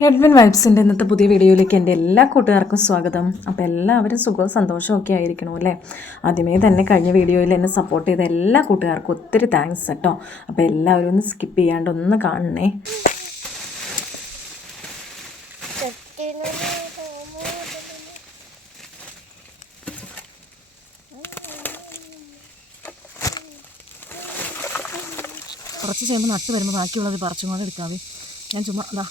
Edwin വൈബ്സിൻ്റെ ഇന്നത്തെ പുതിയ വീഡിയോയിലേക്ക് എൻ്റെ എല്ലാ കൂട്ടുകാർക്കും സ്വാഗതം. അപ്പോൾ എല്ലാവരും സുഖവും സന്തോഷവും ഒക്കെ ആയിരിക്കണോ അല്ലേ? ആദ്യമേ തന്നെ കഴിഞ്ഞ വീഡിയോയിൽ എന്നെ സപ്പോർട്ട് ചെയ്ത എല്ലാ കൂട്ടുകാർക്കും ഒത്തിരി താങ്ക്സ് കേട്ടോ. അപ്പോൾ എല്ലാവരും ഒന്ന് സ്കിപ്പ് ചെയ്യാണ്ട് ഒന്ന് കാണണേ. കുറച്ച് ചെയ്യുമ്പോൾ നട്ട് വരുമ്പോൾ ബാക്കിയുള്ളത് പറിച്ചും കൊണ്ട് എടുക്കാവേ. ഞാൻ ചുമ്മാ അതാ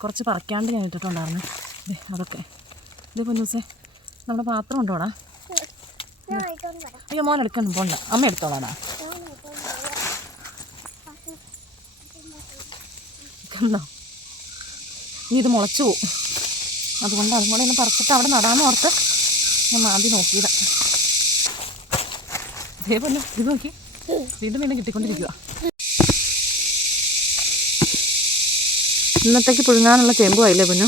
കുറച്ച് പറിക്കാണ്ട് ഞാൻ ഇട്ടിട്ടുണ്ടായിരുന്നു. അതൊക്കെ ഇതേ പൊന്നൂസേ, നമ്മുടെ പാത്രം ഉണ്ടോടാ? അയ്യോ, മോൻ എടുക്കണം, പോണ്ട, അമ്മ എടുത്തോളാടാ. കണ്ടോ, ഇനി ഇത് മുളച്ചു പോവും. അതുകൊണ്ട് അതും കൂടെ ഒന്ന് പറിച്ചിട്ട് അവിടെ നടാന്ന് ഓർത്ത് ഞാൻ മാന്തി നോക്കിയതാ. ഇതേ പൊന്നു, ഇത് നോക്കി വീണ്ടും കിട്ടിക്കൊണ്ടിരിക്കുക. ഇന്നത്തേക്ക് പുഴുങ്ങാനുള്ള ചേമ്പുമായില്ലേ പൊന്നു?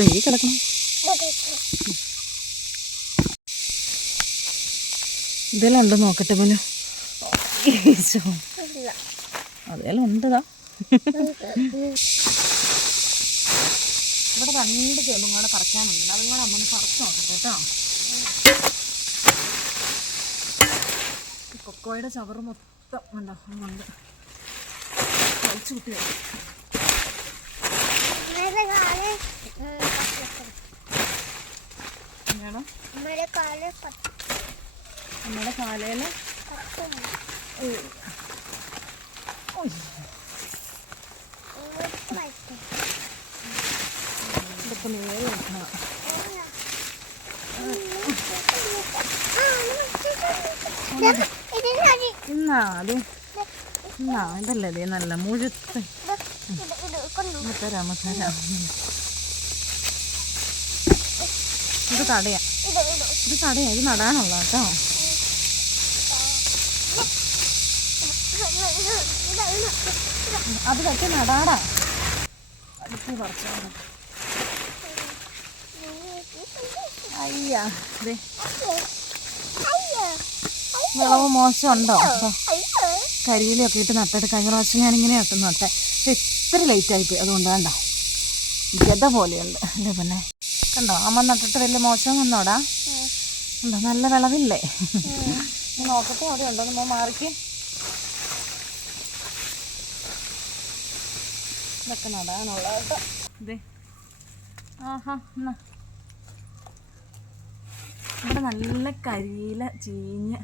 ഈ കിടക്കണം. ഇതെല്ലാം ഉണ്ടോ നോക്കട്ടെ പൊന്നു. അതെല്ലാം ഉണ്ടതാ. ഇവിടെ 2 ചേമ്പും കൂടെ പറിക്കാനുണ്ട്. അതും കൂടെ അമ്മ പറിച്ച് നോക്കട്ടെ കേട്ടോ. കൊക്കോയുടെ ചവറ് മൊത്തം ഉണ്ടോ ഉണ്ട്. വലിച്ചു കുട്ടി നമ്മുടെ കാലയില് ഇതൊക്കെ നേരെ വെക്കണം. എന്നാ അത് എന്നാ ഇതല്ലേ ഇതേ നല്ല മുഴുത്ത തരാം. ഇത് തടയാ, ഇത് നടാനുള്ള കേട്ടോ. അത് വെച്ച് നടാടാ. അടുത്ത് പറിച്ചോ. അയ്യാ, വിളവ് മോശമുണ്ടോ? കരിയിലൊക്കെ ഇട്ട് നട്ടിട്ട് കഴിഞ്ഞ പ്രാവശ്യം ഞാനിങ്ങനെ ഇട്ട് നട്ടെ. ഇത്ര ലേറ്റായിപ്പോയി. അതുകൊണ്ട് വേണ്ട ഗത പോലെയുണ്ട് അല്ലേ പിന്നെ. കണ്ടോ, അമ്മ നട്ടിട്ട് വലിയ മോശം വന്നോടാ. ഉണ്ടോ, നല്ല വിളവില്ലേ? നോക്കട്ടെ അവിടെ ഉണ്ടോ. നമ്മൾ മാറിക്ക് ഇതൊക്കെ നടാനുള്ള കേട്ടോ. ഇതേ ആഹാ, എന്നാ ഇവിടെ നല്ല കരിയില ചീഞ്ഞ്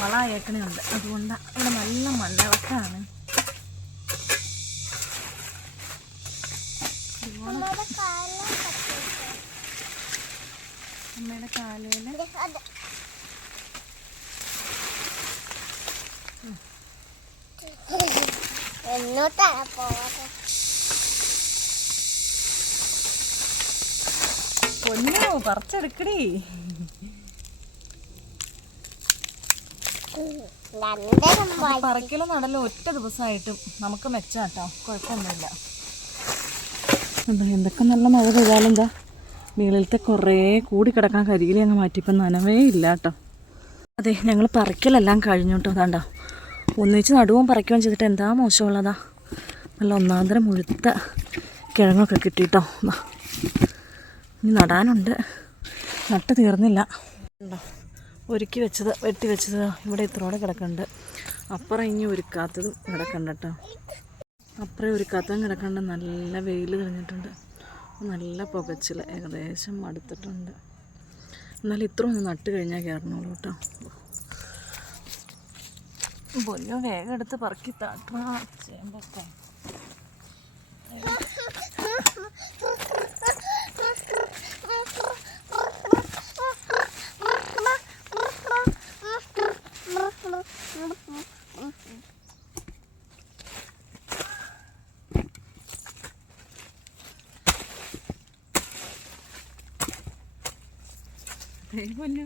വളയേക്കണുണ്ട്. അതുകൊണ്ട് ഇവിടെ നല്ല മണ്ണിളക്കാണ്. അമ്മയുടെ കാലയില് പൊന്നോ, പറിച്ചെടുക്കടി. പറക്കലും നടലും ഒറ്റ ദിവസമായിട്ടും നമുക്ക് മെച്ചാട്ടോ, കുഴപ്പമൊന്നുമില്ല. എന്തൊക്കെ നല്ല മഴ പെയ്താലും എന്താ മുകളിലത്തെ കുറേ കൂടി കിടക്കാൻ കരിയില അങ്ങ് മാറ്റിയപ്പം നനവേ ഇല്ല കേട്ടോ. അതെ, ഞങ്ങൾ പറിക്കലെല്ലാം കഴിഞ്ഞു കേട്ടോ. അതാണ്ടോ ഒന്നിച്ച് നടുവും പറിക്കുകയും ചെയ്തിട്ട് എന്താ മോശമുള്ളതാ. നല്ല ഒന്നാന്തരം മുഴുത്ത കിഴങ്ങൊക്കെ കിട്ടിയിട്ടോ. ഇനി നടാനുണ്ട്, നട്ട് തീർന്നില്ല. ഉണ്ടോ, ഒരുക്കി വെച്ചത് വെട്ടി വെച്ചത് ഇവിടെ ഇത്രയോടെ കിടക്കുന്നുണ്ട്. അപ്പുറം ഇനി ഒരുക്കാത്തതും കിടക്കണ്ട കേട്ടോ. അപ്പുറം ഒരുക്കാത്തതും കിടക്കണ്ട. നല്ല വെയിൽ തെളിഞ്ഞിട്ടുണ്ട്, നല്ല പുകച്ചിൽ, ഏകദേശം മടുത്തിട്ടുണ്ട്. എന്നാലും ഇത്ര ഒന്ന് നട്ട് കഴിഞ്ഞാൽ കയറണോളൂ കേട്ടോ. പൊന്നു വേഗം എടുത്ത് പറക്കി താട്ടാ ചേമ്പൊക്കെ. പൊന്നു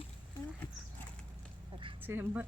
ചേമ്പ്